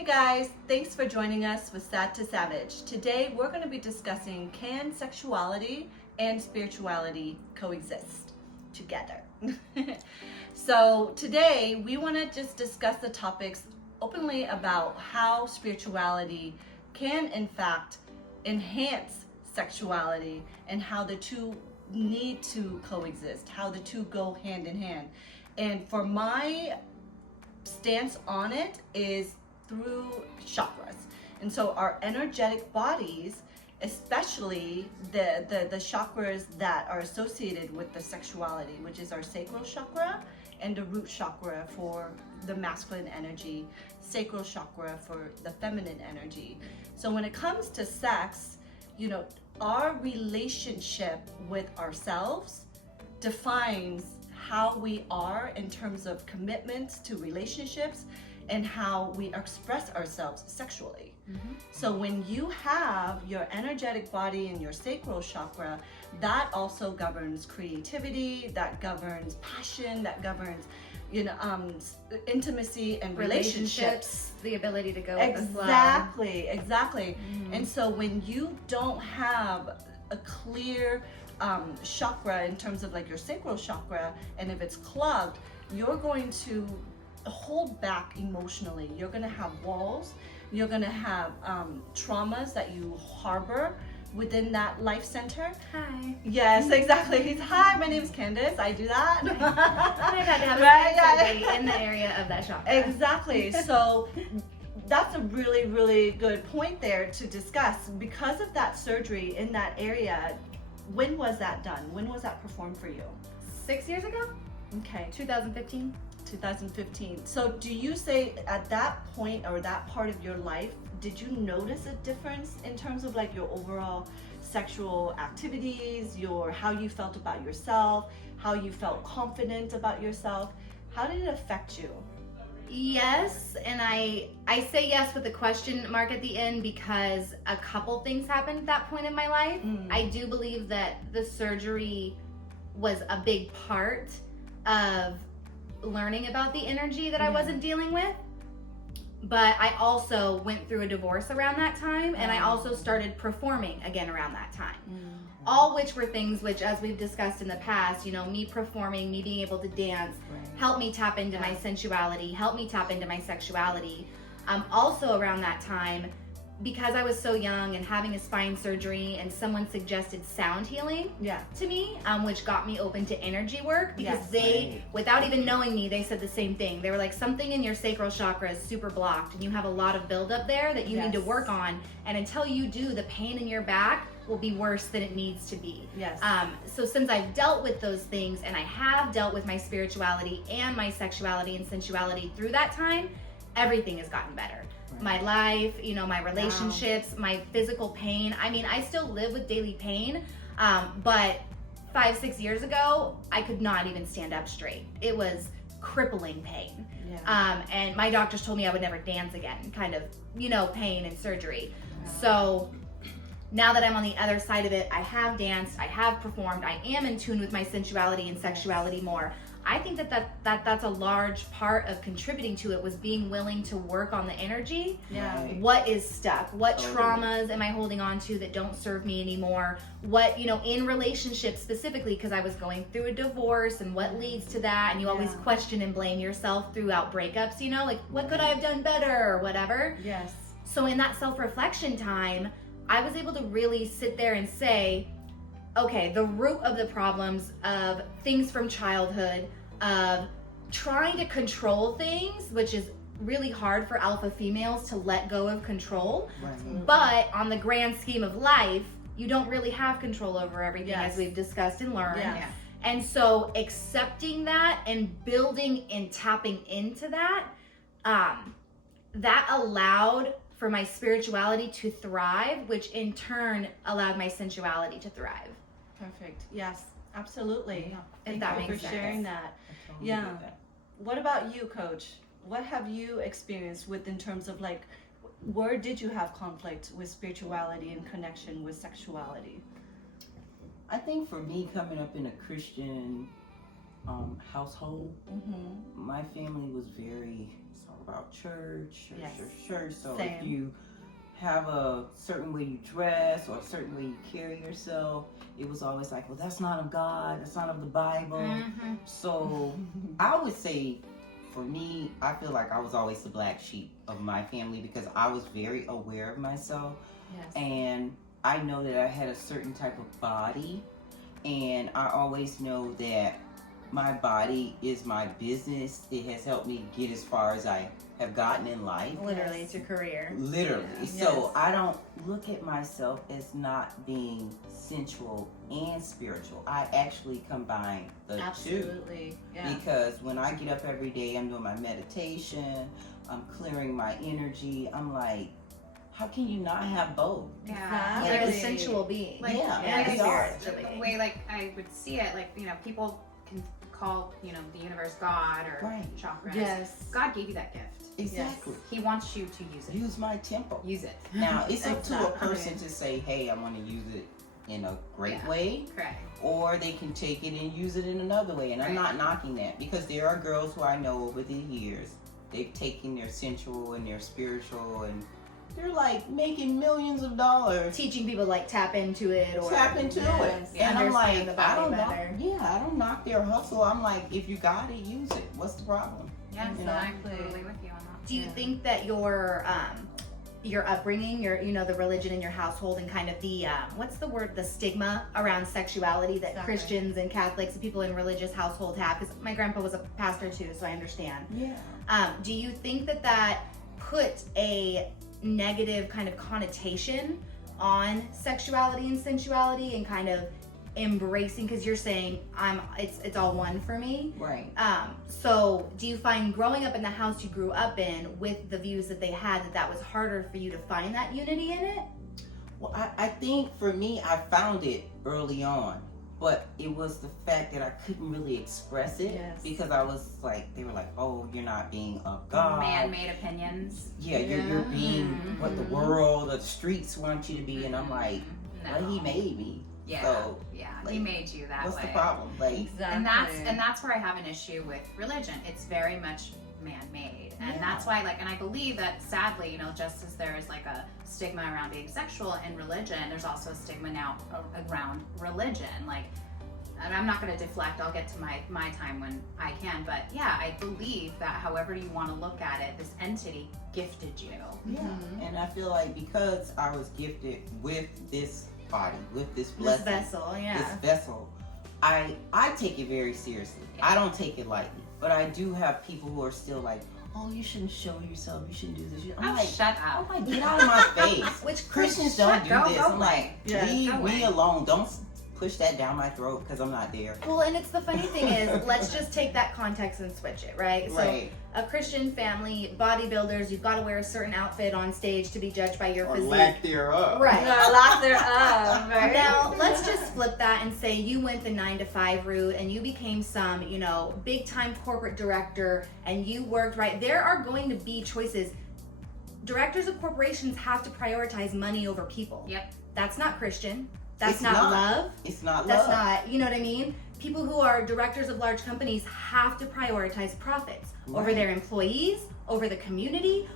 Hey guys, thanks for joining us with Sad to Savage. Today we're going to be discussing, can sexuality and spirituality coexist together? So today we want to just discuss the topics openly about how spirituality can in fact enhance sexuality and how the two need to coexist, how the two go hand in hand. And for my stance on it is through chakras. And so our energetic bodies, especially the chakras that are associated with the sexuality, which is our sacral chakra and the root chakra for the masculine energy, sacral chakra for the feminine energy. So when it comes to sex, our relationship with ourselves defines how we are in terms of commitments to relationships and how we express ourselves sexually. Mm-hmm. So when you have your energetic body and your sacral chakra, that also governs creativity, that governs passion, that governs intimacy and relationships, the ability to go with the flow. Exactly. Mm-hmm. And so when you don't have a clear chakra in terms of like your sacral chakra, and if it's clogged, you're going to hold back emotionally. You're going to have walls. You're going to have traumas that you harbor within that life center. Hi. Yes, exactly. Hi, my name is Candace. I do that. And I've had to have surgery in the area of that chakra. Exactly. So that's a really, really good point there to discuss. Because of that surgery in that area, when was that done? When was that performed for you? 6 years ago? Okay. 2015. 2015. So do you say at that point or that part of your life, did you notice a difference in terms of like your overall sexual activities, how you felt about yourself, how you felt confident about yourself? How did it affect you? Yes, and I say yes with a question mark at the end because a couple things happened at that point in my life. I do believe that the surgery was a big part of learning about the energy that I wasn't dealing with. But I also went through a divorce around that time, and I also started performing again around that time. All which were things which, as we've discussed in the past, me performing, me being able to dance, helped me tap into my sensuality, helped me tap into my sexuality. Also around that time, because I was so young and having a spine surgery, and someone suggested sound healing to me, which got me open to energy work, because without even knowing me, they said the same thing. They were like, something in your sacral chakra is super blocked and you have a lot of buildup there that you need to work on, and until you do, the pain in your back will be worse than it needs to be. So since I've dealt with those things, and I have dealt with my spirituality and my sexuality and sensuality through that time, everything has gotten better. My life, my relationships, my physical pain. I mean, I still live with daily pain, but 5-6 years ago, I could not even stand up straight. It was crippling pain. And my doctors told me I would never dance again, kind of, pain and surgery. So now that I'm on the other side of it, I have danced, I have performed, I am in tune with my sensuality and sexuality more. I think that's a large part of contributing to it, was being willing to work on the energy. What is stuck? What traumas am I holding on to that don't serve me anymore? What, in relationships specifically, because I was going through a divorce, and what leads to that, and you always question and blame yourself throughout breakups, like, what could I have done better or whatever? So in that self-reflection time, I was able to really sit there and say, okay, the root of the problems of things from childhood, of trying to control things, which is really hard for alpha females to let go of control. But on the grand scheme of life, you don't really have control over everything, as we've discussed and learned. And so accepting that and building and tapping into that, that allowed for my spirituality to thrive, which in turn allowed my sensuality to thrive. Perfect. Yes, absolutely. If Thank that you for makes sense. sharing that. What about you, Coach? What have you experienced with in terms of like, where did you have conflict with spirituality and connection with sexuality? I think for me, coming up in a Christian household, my family was very about church. Yes. Church. So Same. if you have a certain way you dress or a certain way you carry yourself, it was always like, well, that's not of God. That's not of the Bible. Mm-hmm. So I would say, for me, I feel like I was always the black sheep of my family because I was very aware of myself. Yes. And I know that I had a certain type of body, and I always know that my body is my business. It has helped me get as far as I have gotten in life. Literally, it's your career. Literally. Yeah. So Yes. I don't look at myself as not being sensual and spiritual. I actually combine the two. Absolutely. Yeah. Because when I get up every day, I'm doing my meditation, I'm clearing my energy. I'm like, how can you not have both? Yeah, Exactly. you're a sensual being. Like, Yeah, like we are. the way like I would see it, like, you know, people can call, you know, the universe God or Right. chakras. Yes. God gave you that gift. Exactly. He wants you to use it. Use my tempo. Use it. Now, it's up to a Exactly. person to say, hey, I want to use it in a great Yeah. way, Correct. or they can take it and use it in another way. And I'm Right. not knocking that, because there are girls who I know over the years, they've taken their sensual and their spiritual, and they're like making millions of dollars. Teaching people like tap into it or Tap into Yes. it. And I'm like, Understand the I body don't know. better. Yeah, I don't knock their hustle. I'm like, if you got it, use it. What's the problem? Yeah, You know? I'm totally with you on that. Do you think that your upbringing, the religion in your household, and kind of the what's the word, the stigma around sexuality that Exactly. Christians and Catholics and people in religious households have? Because my grandpa was a pastor too, so I understand. Yeah. Do you think that put a negative kind of connotation on sexuality and sensuality, and kind of embracing, because you're saying it's all one for me? Right. So do you find growing up in the house you grew up in with the views that they had, that was harder for you to find that unity in it? Well, I think for me, I found it early on, but it was the fact that I couldn't really express it. Yes. Because I was like, they were like, oh, you're not being of God. Man-made opinions. Yeah, you're being what the Mhm. world or the streets want you to be, and I'm like, No. well, he made me. Yeah. So, Yeah. like, he made you that what's way. the problem? Like, Exactly. And that's where I have an issue with religion. It's very much man-made, and Yeah. that's why, like, and I believe that sadly, you know, just as there is like a stigma around being sexual in religion, there's also a stigma now around religion. Like, and I'm not going to deflect. I'll get to my time when I can, but yeah, I believe that however you want to look at it, this entity gifted you. yeah. Mhm. And I feel like because I was gifted with this body, with this This blessing, vessel, this yeah. vessel, I take it very seriously. I don't take it lightly, but I do have people who are still like, oh, you shouldn't show yourself, you shouldn't do this. I'm Oh, like, shut I'm up. like, get out of my face. Which Christians don't do Go this. I'm away. like, Yeah, leave go me away. alone. Don't push that down my throat, because I'm not there. Well, and it's the funny thing is, let's just take that context and switch it, right? So Right. a Christian family, bodybuilders, you've got to wear a certain outfit on stage to be judged by your Or physique. lack thereof. Right. No, lack thereof, right? Now, let's just flip that and say you went the 9-to-5 route and you became some, big time corporate director, and you worked right. There are going to be choices. Directors of corporations have to prioritize money over people. Yep. That's not Christian. That's It's not not. love. It's not That's love. not, you know what I mean? People who are directors of large companies have to prioritize profits over Right. their employees, over the community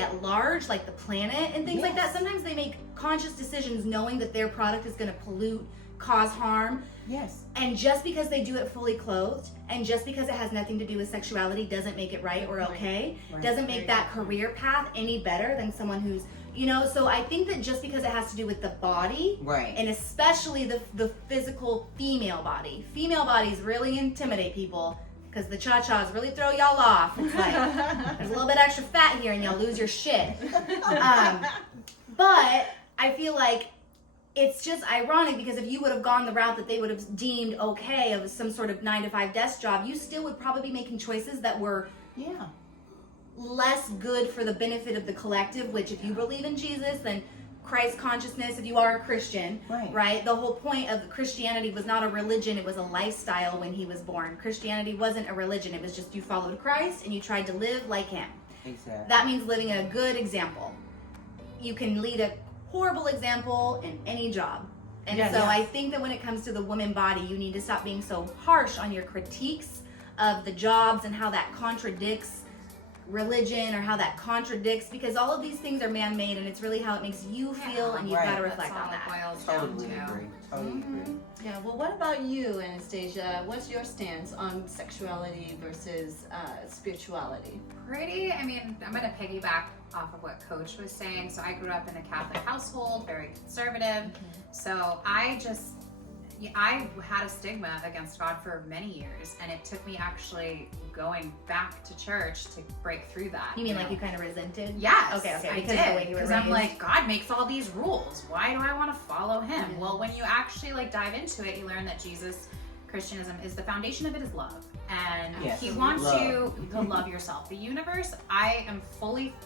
at large, like the planet and things like that. Yes. Sometimes they make conscious decisions knowing that their product is going to pollute, cause harm. Yes. And just because they do it fully clothed, and just because it has nothing to do with sexuality, doesn't make it right or okay, Right. doesn't make that career path any better than someone who's, so I think that just because it has to do with the body, Right. and especially the physical female bodies really intimidate people, because the cha-chas really throw y'all off. It's like, there's a little bit extra fat here and y'all lose your shit. But I feel like it's just ironic, because if you would have gone the route that they would have deemed okay of some sort of 9-to-5 desk job, you still would probably be making choices that were Yeah. less good for the benefit of the collective, which if you believe in Jesus, then Christ consciousness, if you are a Christian, Right. The whole point of Christianity was not a religion, it was a lifestyle when he was born. Christianity wasn't a religion, it was just you followed Christ and you tried to live like him. Exactly. That means living a good example. You can lead a horrible example in any job. And Yes. so I think that when it comes to the woman body, you need to stop being so harsh on your critiques of the jobs and how that contradicts religion or how that contradicts, because all of these things are man-made, and it's really how it makes you feel, and you've right. got to reflect That's on all that. it boils down Totally to. agree. Totally agree. Yeah, well, what about you, Anastasia? What's your stance on sexuality versus spirituality? I mean, I'm going to piggyback off of what Coach was saying. So I grew up in a Catholic household, very conservative. So I had a stigma against God for many years, and it took me actually going back to church to break through that. You mean like you kind of resented? Yes. Okay. I Because of the way did. you were Because I'm raised. like, God makes all these rules. Why do I want to follow Him? Yeah. Well, when you actually like dive into it, you learn that Christianism is the foundation of it is love, and Yes. He wants Love. you to love yourself. The universe, I am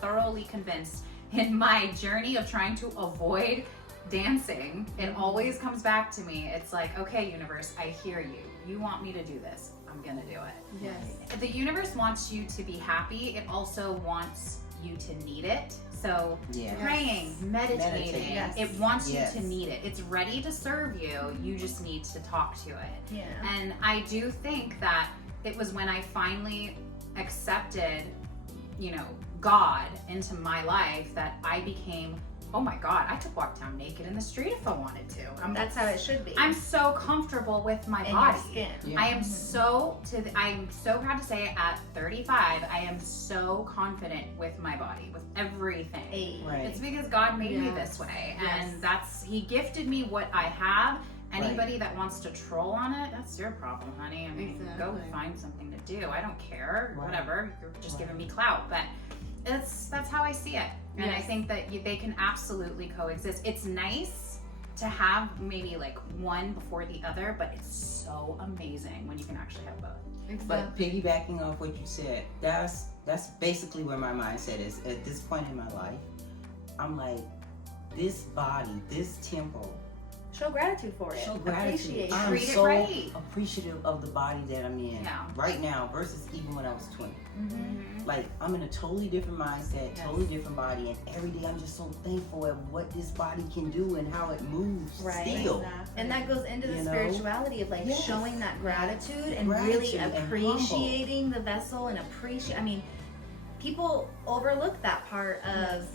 thoroughly convinced in my journey of trying to avoid dancing, it always comes back to me. It's like, okay, universe, I hear you. You want me to do this. I'm gonna do it. Yes. The universe wants you to be happy. It also wants you to need it. So Yeah. praying, meditating, Yes. it wants Yes. you to need it. It's ready to serve you. You just need to talk to it. Yeah. And I do think that it was when I finally accepted, God into my life that I became, oh my God, I could walk down naked in the street if I wanted to. That's how it should be. I'm so comfortable with my in body. your skin. Yeah. I am I'm so proud to say at 35, I am so confident with my body, with everything. Hey. Right. It's because God made me Yes. this way. Yes. And He gifted me what I have. Anybody that wants to troll on it, that's your problem, honey. I mean, go Exactly. find something to do. I don't care. Right. Whatever. You're just Right. giving me clout. But that's how I see it. And I Yes. think that they can absolutely coexist. It's nice to have maybe like one before the other, but it's so amazing when you can actually have both. But piggybacking off what you said, that's basically where my mindset is at this point in my life. I'm like, this body, this temple, Show gratitude for it. show gratitude. Appreciate I'm Treat it so right. appreciative of the body that I'm in Yeah. right now versus even when I was 20. Mm-hmm. Like, I'm in a totally different mindset, Yes. totally different body, and every day I'm just so thankful at what this body can do and how it moves Right. still. And that goes into the You know? spirituality of like Yes. showing that gratitude and Gratitude really and appreciating the vessel and I mean, people overlook that part of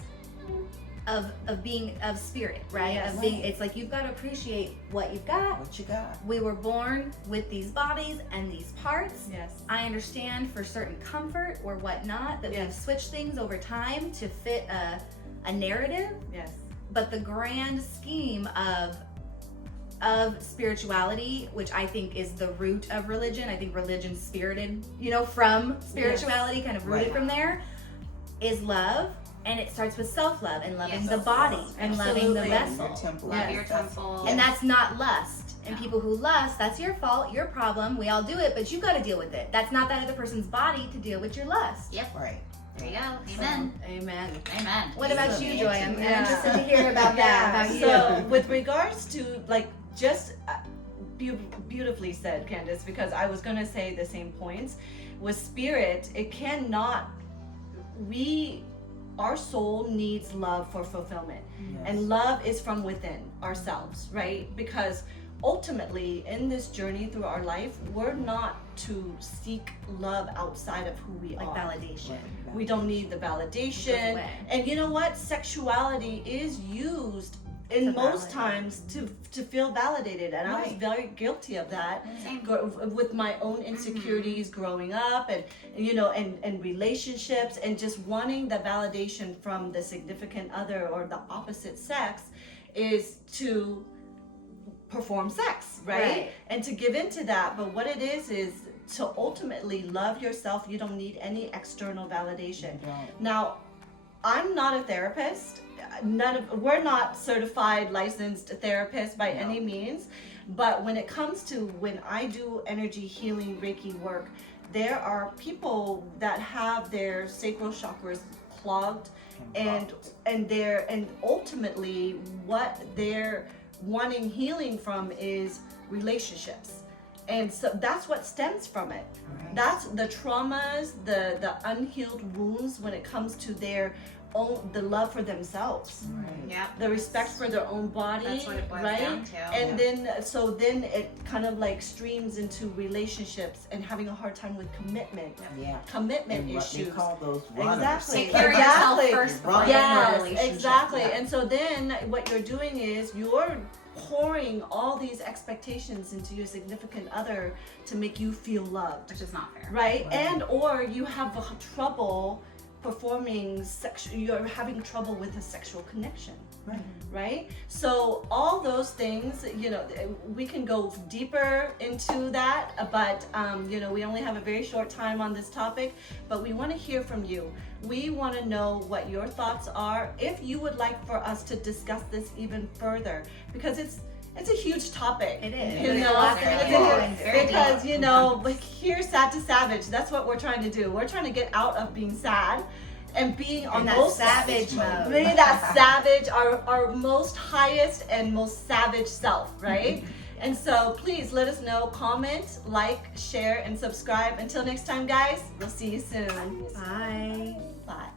being of spirit, right? Yes. Of being, it's like you've got to appreciate what you've got. What you got? We were born with these bodies and these parts. Yes. I understand for certain comfort or whatnot that we've Yes. switched things over time to fit a narrative, Yes. but the grand scheme of spirituality, which I think is the root of religion, I think religion's spirited, from spirituality, kind of rooted Right. from there, is love. And it starts with self-love and loving Yes. the body and loving the Absolutely. vessel. Your temple. Love Yes. your temple. And that's not lust. And No. people who lust, that's your fault, your problem. We all do it, but you got to deal with it. That's not that other person's body to deal with your lust. Yep. Right. There you go. Amen. Amen. Amen. What about you, Joy? I'm Yeah. interested to hear about that. About you. So, with regards to just beautifully said, Candace, because I was going to say the same points. With spirit, it cannot. Our soul needs love for fulfillment, Yes. and love is from within ourselves, right? Because ultimately, in this journey through our life, we're not to seek love outside of who we Like are. validation. We don't need the It goes validation. away. And you know what? Sexuality is used in To most validate. times to feel validated, and I was Right. very guilty of that Same. with my own insecurities growing up, and relationships, and just wanting the validation from the significant other or the opposite sex is to perform sex, right? And to give into that. But what it is to ultimately love yourself. You don't need any external validation. Don't. Now, I'm not a therapist. We're not certified, licensed therapists by No. any means. But when it comes to when I do energy healing Reiki work, there are people that have their sacral chakras clogged, and ultimately what they're wanting healing from is relationships. And so that's what stems from it. Right. That's the traumas, the unhealed wounds when it comes to their the love for themselves, Right. Yeah. the respect for their own body, That's what it boils right? down to. And then it kind of like streams into relationships and having a hard time with commitment, Yeah. commitment And what issues. they call those runners. Exactly. Take care of Exactly. yourself first before Right. you get into a Yes, relationship. exactly. Yeah. And so then what you're doing is you're pouring all these expectations into your significant other to make you feel loved, Which is not fair. right? Right. And or you have trouble performing you're having trouble with a sexual connection, Right. right? So all those things, you know, we can go deeper into that, but you know, we only have a very short time on this topic, but we want to hear from you. We want to know what your thoughts are, if you would like for us to discuss this even further, because it's a huge topic. It is. You There's know, a lot Very to deep. go into. because you know, like here, Sad to Savage, that's what we're trying to do. We're trying to get out of being sad and being on In that most savage mode. really that savage, our most highest and most savage self, right? And so please let us know, comment, like, share, and subscribe. Until next time, guys, we'll see you soon. Bye. Bye.